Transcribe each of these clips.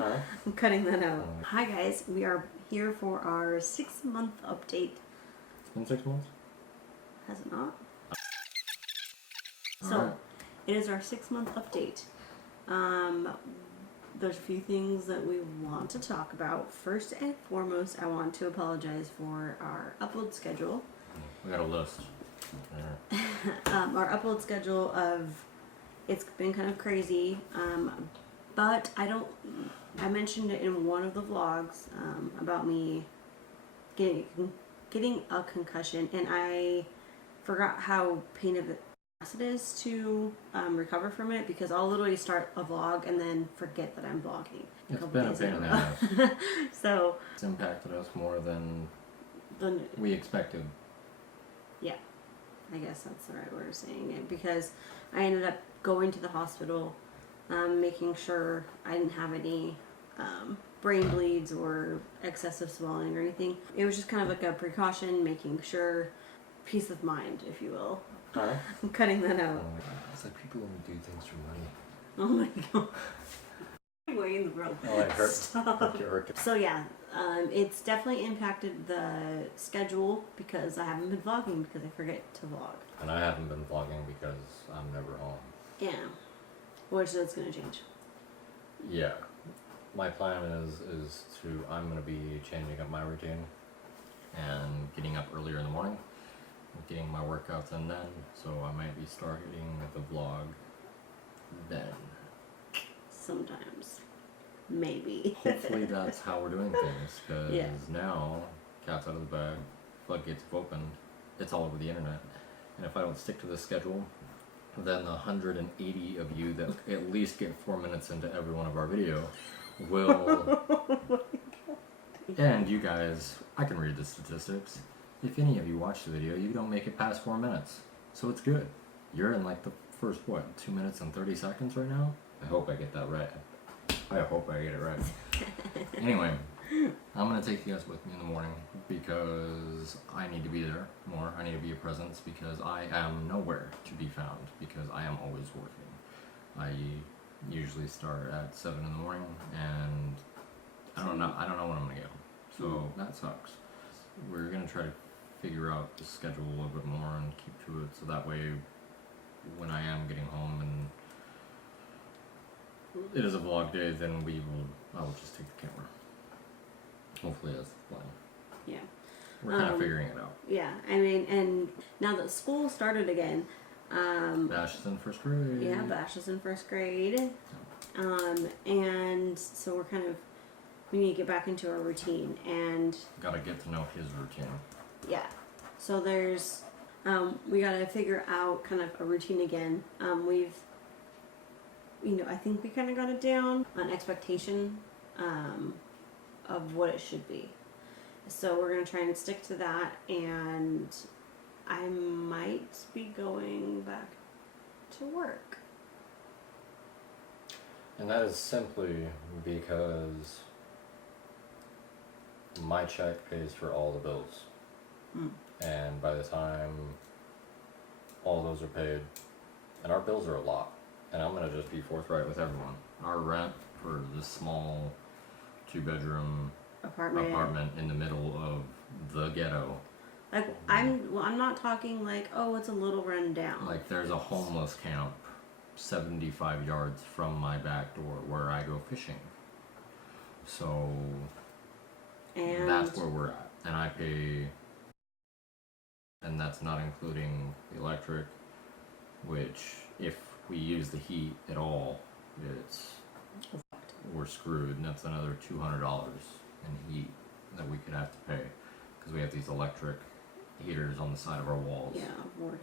Huh? I'm cutting that out. Hi guys, we are here for our 6-month update. It's been 6 months? Has it not? All So, right. it is our 6-month update. There's a few things that we want to talk about. First and foremost, I want to apologize for our upload schedule. We got a list. Our upload schedule it's been kind of crazy, but I mentioned it in one of the vlogs about me getting a concussion, and I forgot how painful it is to recover from it, because I'll literally start a vlog and then forget that I'm vlogging. It's been a pain in the ass. So it's impacted us more than we expected. Yeah, I guess that's the right word of saying it, because I ended up going to the hospital, making sure I didn't have any brain bleeds or excessive swelling or anything. It was just kind of like a precaution, making sure, peace of mind, if you will. Huh? I'm cutting that out. It's like people only do things for money. Oh my god. Way in the world. Oh, it hurts. Hurt. So yeah, it's definitely impacted the schedule, because I haven't been vlogging because I forget to vlog. And I haven't been vlogging because I'm never home. Yeah, which that's gonna change. Yeah. My plan is I'm going to be changing up my routine and getting up earlier in the morning, getting my workouts in then, so I might be starting the vlog then. Sometimes. Maybe. Hopefully that's how we're doing things, because Yeah. now, cat's out of the bag, floodgates have opened, it's all over the internet, and if I don't stick to this schedule, then the 180 of you that at least get 4 minutes into every one of our video will... And you guys, I can read the statistics. If any of you watch the video, you don't make it past 4 minutes. So it's good. You're in like the first, 2 minutes and 30 seconds right now? I hope I get that right. I hope I get it right. Anyway, I'm going to take you guys with me in the morning, because I need to be there more. I need to be a presence, because I am nowhere to be found, because I am always working. I usually start at 7 in the morning, and I don't know when I'm going to get home. So that sucks. We're going to try to figure out the schedule a little bit more and keep to it, so that way when I am getting home and it is a vlog day, then I will just take the camera. Hopefully that's the plan. Yeah. We're kind of figuring it out. Yeah, I mean, and now that school started again, Bash is in first grade. yeah, Bash is in first grade. And so we need to get back into our routine, and Gotta get to know his routine. yeah. So we gotta figure out kind of a routine again. I think we kind of got it down on expectation of what it should be. So we're gonna try and stick to that, and I might be going back to work. And that is simply because my check pays for all the bills. And by the time all those are paid, and our bills are a lot, and I'm going to just be forthright with everyone. Our rent for this small 2-bedroom apartment in the middle of the ghetto. Like, I'm not talking like, oh, it's a little run down. Like, there's a homeless camp 75 yards from my back door where I go fishing. So and that's where we're at. And I pay, and that's not including the electric, which if we use the heat at all, we're screwed, and that's another $200 in heat that we could have to pay, because we have these electric heaters on the side of our walls. Yeah, Lord.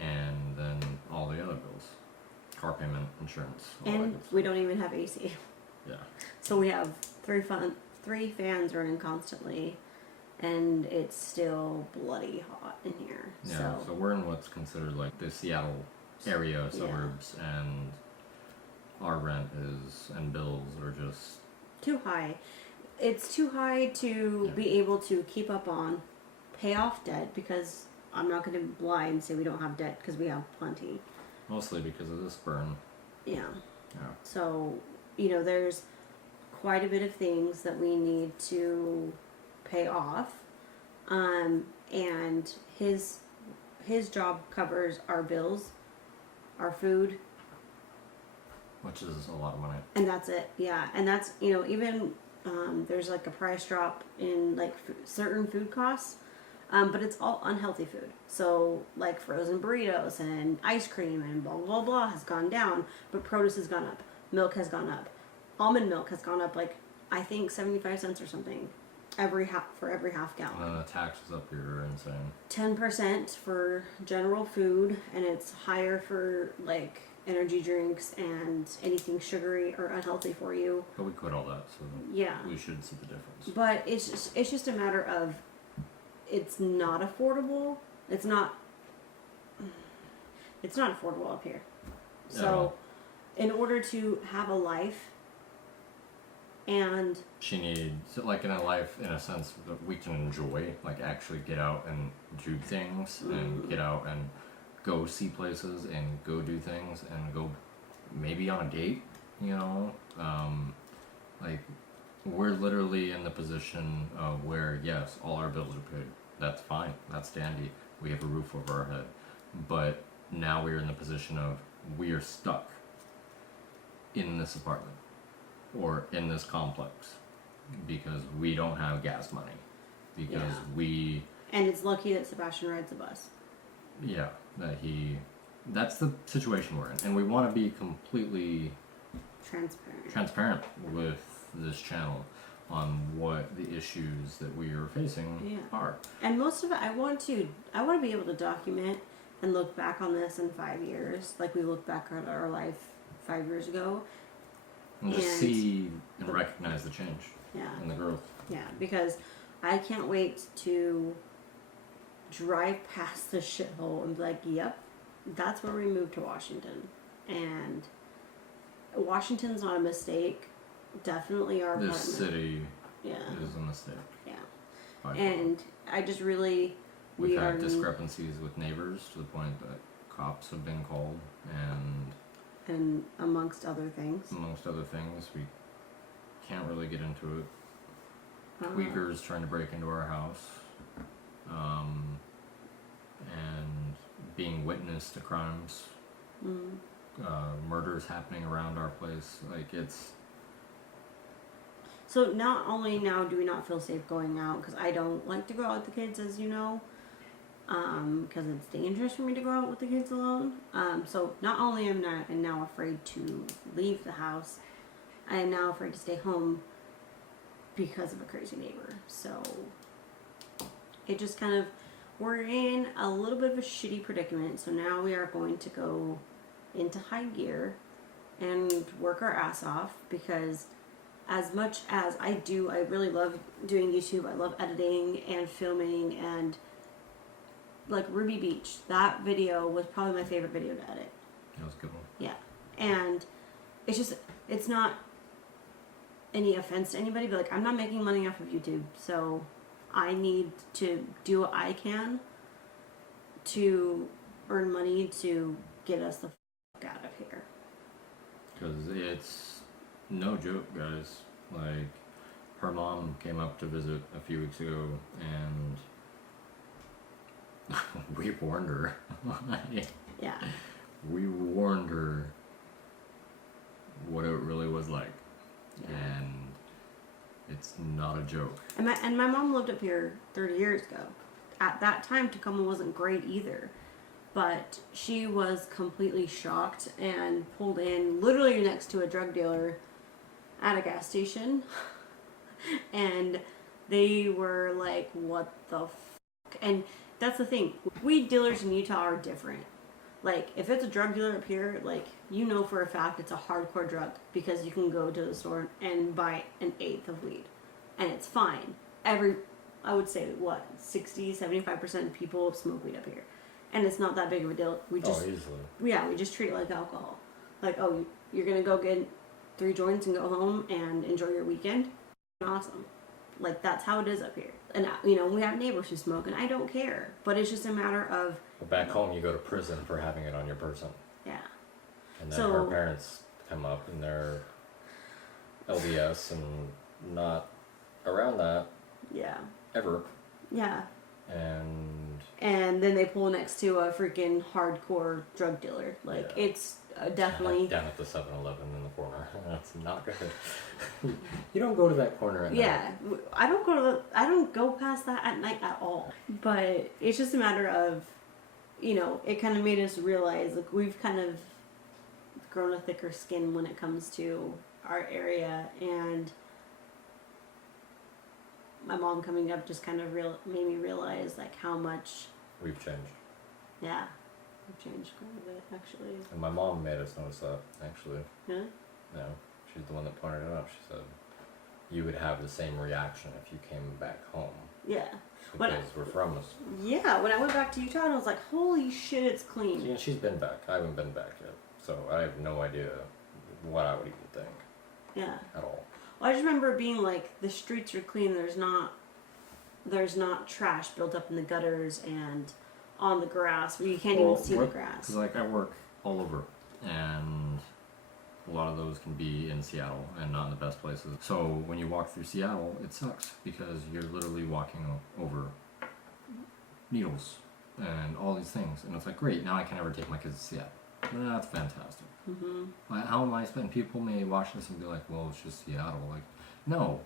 And then all the other bills, car payment, insurance, all And that we don't even have AC. Yeah. So we have three fans running constantly, and it's still bloody hot in here. Yeah, so we're in what's considered like the Seattle area suburbs, and our rent and bills are just too high. It's too high to be able to keep up on, pay off debt, because I'm not going to lie and say we don't have debt, because we have plenty. Mostly because of this burn. Yeah. Yeah. So, there's quite a bit of things that we need to pay off. And his job covers our bills, our food, which is a lot of money. and that's it. Yeah, and that's even there's like a price drop in like certain food costs, but it's all unhealthy food. So like frozen burritos and ice cream and blah blah blah has gone down, but produce has gone up, milk has gone up, almond milk has gone up like I think 75 cents or something. For every half gallon. And then the taxes up here are insane. 10% for general food, and it's higher for like energy drinks and anything sugary or unhealthy for you. But we quit all that, so yeah, we should see the difference. But it's just a matter of it's not affordable. It's not affordable up here. So, in order to have a life. And she needs, like, in a life, in a sense, that we can enjoy, like, actually get out and do things, and get out and go see places, and go do things, and go maybe on a date, like, we're literally in the position of where, yes, all our bills are paid. That's fine. That's dandy. We have a roof over our head. But now we're in the position of we are stuck in this apartment. Or in this complex, because we don't have gas money, because and it's lucky that Sebastian rides the bus. Yeah, that's the situation we're in, and we want to be completely transparent with this channel on what the issues that we are facing are. And most of it, I want to be able to document and look back on this in 5 years, like we looked back at our life 5 years ago. And just see and recognize the change and the growth. Yeah, because I can't wait to drive past the shithole and be like, yep, that's where we moved to Washington. And Washington's not a mistake. Definitely our apartment. This city is a mistake. Yeah. And I just really... We've had discrepancies with neighbors to the point that cops have been called and amongst other things. We can't really get into it. Tweakers trying to break into our house. And being witness to crimes. Murders happening around our place. Like, it's... So not only now do we not feel safe going out, because I don't like to go out with the kids, as you know. Because it's dangerous for me to go out with the kids alone. So not only am I now afraid to leave the house, I am now afraid to stay home because of a crazy neighbor. So it just kind of, we're in a little bit of a shitty predicament. So now we are going to go into high gear and work our ass off, because as much as I really love doing YouTube. I love editing and filming, and like Ruby Beach, that video was probably my favorite video to edit. That was a good one. Yeah. And it's not any offense to anybody, but like, I'm not making money off of YouTube, so I need to do what I can to earn money to get us the fuck out of here. Because it's no joke, guys. Like, her mom came up to visit a few weeks ago, and we warned her. Yeah. We warned her what it really was like. Yeah. And it's not a joke. And my mom lived up here 30 years ago. At that time, Tacoma wasn't great either. But she was completely shocked and pulled in literally next to a drug dealer at a gas station. And they were like, what the fuck? And that's the thing. Weed dealers in Utah are different. Like, if it's a drug dealer up here, like, you know for a fact it's a hardcore drug, because you can go to the store and buy an eighth of weed. And it's fine. I would say, 60-75% of people smoke weed up here. And it's not that big of a deal. Easily. Yeah, we just treat it like alcohol. Like, oh, you're going to go get 3 joints and go home and enjoy your weekend? Awesome. Like, that's how it is up here. And, we have neighbors who smoke, and I don't care. But it's just a matter of... Well, back home, you go to prison for having it on your person. Yeah. And then her parents come up and they're LDS and not around that Yeah. ever. Yeah. And then they pull next to a freaking hardcore drug dealer. Like, Yeah. it's definitely. down at the 7-Eleven in the corner. That's not good. You don't go to that corner at night. Yeah, I don't go past that at night at all. But it's just a matter of, it kind of made us realize, like, we've kind of grown a thicker skin when it comes to our area, and my mom coming up just kind of made me realize, like, how much We've changed. Yeah, we've changed quite a bit, actually. And my mom made us notice that, actually. Yeah? No, she's the one that pointed it out. She said, you would have the same reaction if you came back home. Yeah. Because we're from this. Yeah, when I went back to Utah, I was like, holy shit, it's clean. Yeah, she's been back. I haven't been back yet. So I have no idea what I would even think. Yeah. At all. Well, I just remember being like, the streets are clean, there's not trash built up in the gutters and on the grass where you can't even see the grass. Because, like, I work all over, and a lot of those can be in Seattle and not in the best places. So when you walk through Seattle, it sucks because you're literally walking over needles and all these things. And it's like, great, now I can never take my kids to Seattle. That's fantastic. Mm-hmm. How am I spending? People may watch this and be like, well, it's just Seattle. Like, no.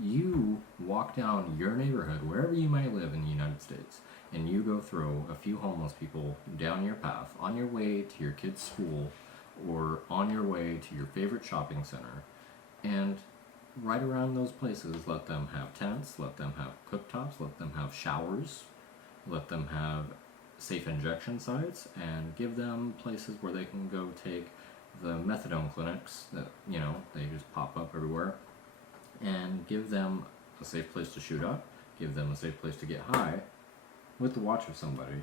You walk down your neighborhood, wherever you might live in the United States, and you go throw a few homeless people down your path on your way to your kid's school or on your way to your favorite shopping center, and right around those places, let them have tents, let them have cooktops, let them have showers, let them have safe injection sites, and give them places where they can go take the methadone clinics that, they just pop up everywhere, and give them a safe place to shoot up, give them a safe place to get high with the watch of somebody,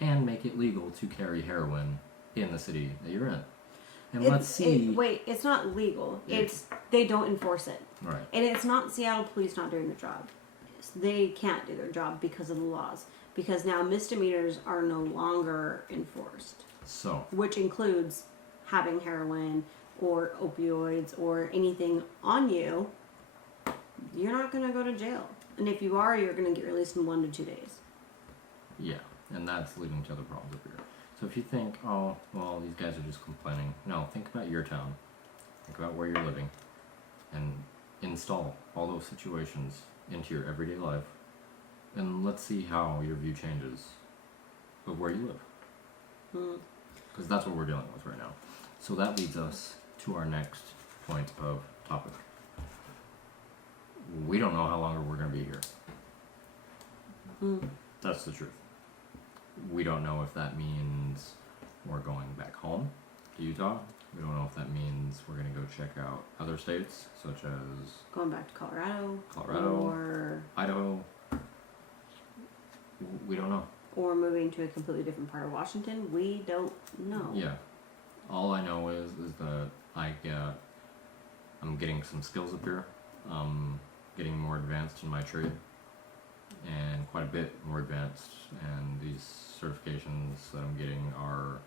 and make it legal to carry heroin in the city that you're in. And let's see. Wait, it's not legal. Yeah. They don't enforce it. Right. And it's not Seattle police not doing their job. They can't do their job because of the laws. Because now misdemeanors are no longer enforced. So. Which includes having heroin or opioids or anything on you. You're not going to go to jail. And if you are, you're going to get released in 1 to 2 days. Yeah, and that's leading to other problems up here. So if you think, oh, well, these guys are just complaining. No, think about your town. Think about where you're living. And install all those situations into your everyday life. And let's see how your view changes of where you live. Because that's what we're dealing with right now. So that leads us to our next point of topic. We don't know how long we're going to be here. That's the truth. We don't know if that means we're going back home to Utah. We don't know if that means we're going to go check out other states, such as going back to Colorado, or Idaho. We don't know. Or moving to a completely different part of Washington. We don't know. Yeah. All I know is that I'm getting some skills up here. Getting more advanced in my trade, and quite a bit more advanced. And these certifications that I'm getting are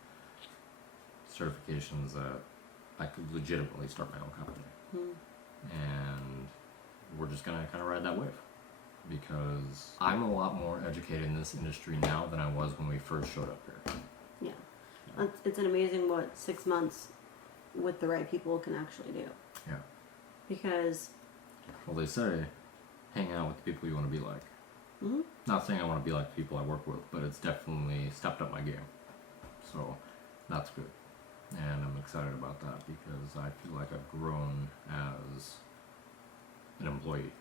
certifications that I could legitimately start my own company. And we're just gonna kind of ride that wave, because I'm a lot more educated in this industry now than I was when we first showed up here. Yeah. It's an amazing what 6 months with the right people can actually do. Yeah. Because well, they say hang out with the people you want to be like. Not saying I want to be like the people I work with, but it's definitely stepped up my game. So that's good. And I'm excited about that because I feel like I've grown as an employee.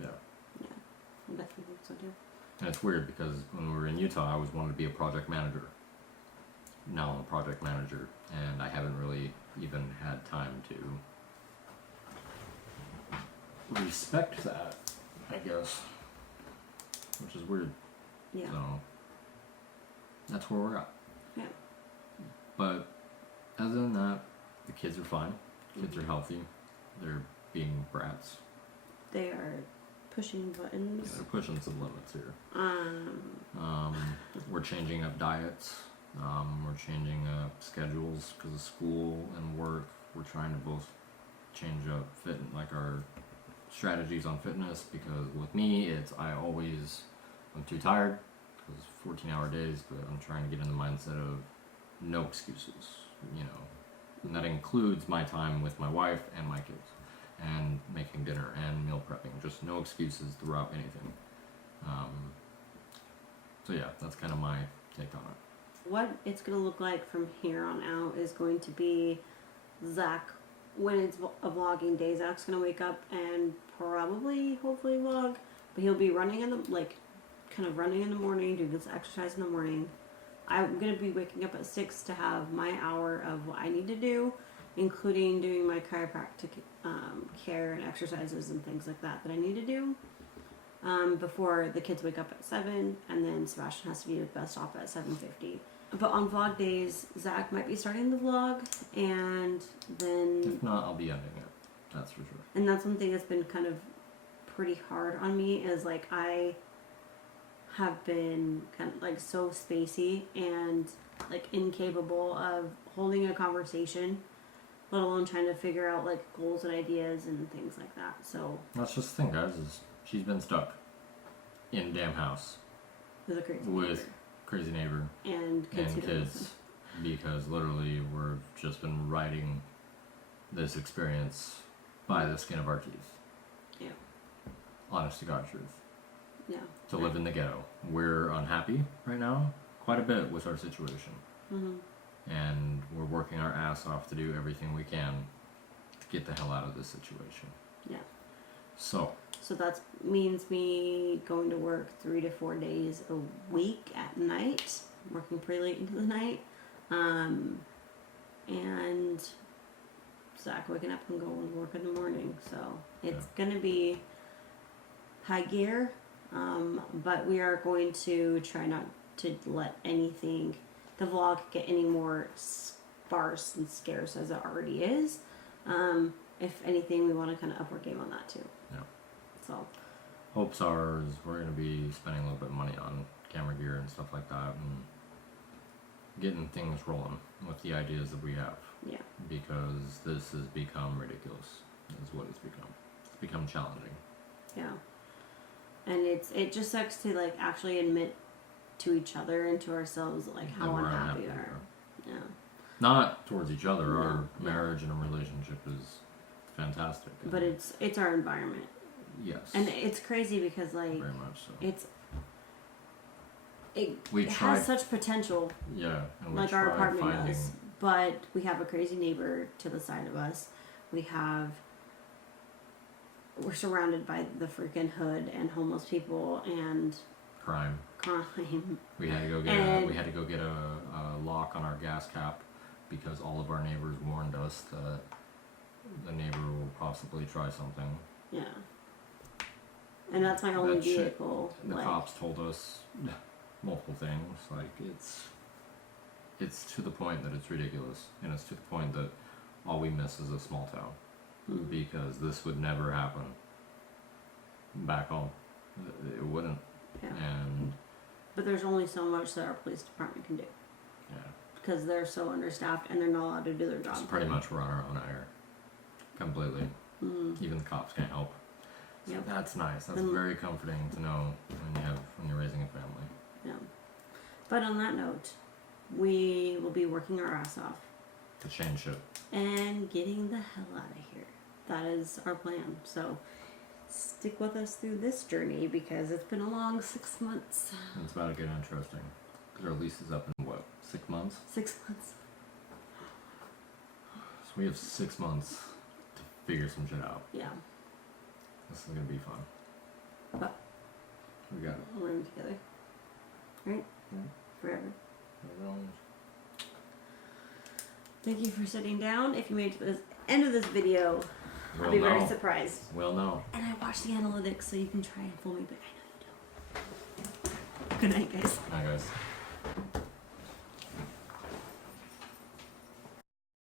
Yeah. Yeah, I definitely think so too. And it's weird because when we were in Utah, I always wanted to be a project manager. Now I'm a project manager, and I haven't really even had time to respect that, I guess, which is weird. Yeah. So that's where we're at. Yeah. But other than that, the kids are fine. Kids are healthy. They're being brats. They are pushing buttons. Yeah, they're pushing some limits here. Um. We're changing up diets We're changing up schedules because of school and work. We're trying to both change up like our strategies on fitness, because with me I'm too tired because 14-hour days, but I'm trying to get in the mindset of no excuses, you know, and that includes my time with my wife and my kids and making dinner and meal prepping, just no excuses throughout anything. So yeah, that's kind of my take on it. What it's going to look like from here on out is going to be Zach, when it's a vlogging day, Zach's going to wake up and hopefully vlog, but he'll be running in the, running in the morning, doing this exercise in the morning. I'm going to be waking up at 6 to have my hour of what I need to do, including doing my chiropractic care and exercises and things like that I need to do. Before the kids wake up at 7, and then Sebastian has to be at the bus stop at 7:50. But on vlog days, Zach might be starting the vlog, and then... If not, I'll be ending it. That's for sure. And that's one thing that's been kind of pretty hard on me, is like I have been kind of like so spacey and like incapable of holding a conversation, let alone trying to figure out like goals and ideas and things like that. So that's just the thing, guys, is she's been stuck in a damn house with crazy neighbor and kids, because literally we've just been riding this experience by the skin of our teeth. Yeah. Honest to God truth. Yeah. To live in the ghetto. We're unhappy right now, quite a bit, with our situation. Mm-hmm. And we're working our ass off to do everything we can to get the hell out of this situation. Yeah. So that means me going to work 3 to 4 days a week at night, working pretty late into the night, and Zach waking up and going to work in the morning. So it's going to be high gear, but we are going to try not to let the vlog get any more sparse and scarce as it already is. If anything, we want to kind of up our game on that too. Yeah. So hopes are is we're going to be spending a little bit of money on camera gear and stuff like that, and getting things rolling with the ideas that we have. Yeah. Because this has become ridiculous, is what it's become. It's become challenging. Yeah. And it just sucks to like actually admit to each other and to ourselves like how unhappy we are. Yeah. Not towards each other. Our marriage and our relationship is fantastic. But it's our environment. Yes. And it's crazy because like very much so. It has such potential. Yeah. And like our apartment does. But we have a crazy neighbor to the side of us. We're surrounded by the freaking hood and homeless people and crime. We had to go get a lock on our gas cap because all of our neighbors warned us that the neighbor will possibly try something. Yeah. And that's my only vehicle. The cops told us multiple things. Like it's to the point that it's ridiculous, and it's to the point that all we miss is a small town. Mm-hmm. Because this would never happen back home. It wouldn't. Yeah. But there's only so much that our police department can do. Yeah. Because they're so understaffed and they're not allowed to do their job. So pretty much we're on our own hire. Completely. Mm. Even the cops can't help. So Yep. that's nice. That's very comforting to know when you're raising a family. Yeah. But on that note, we will be working our ass off. To change shit. And getting the hell out of here. That is our plan. So stick with us through this journey because it's been a long 6 months. It's about to get interesting. Because our lease is up in what? 6 months? 6 months. So we have 6 months to figure some shit out. Yeah. This is gonna be fun. But we got it. we're in together. Right? Yeah. Forever. Everyone. Thank you for sitting down. If you made it to the end of this video, I'll be very surprised. We'll know. And I watched the analytics, so you can try and fool me, but I know you don't. Good night, guys. Bye, guys.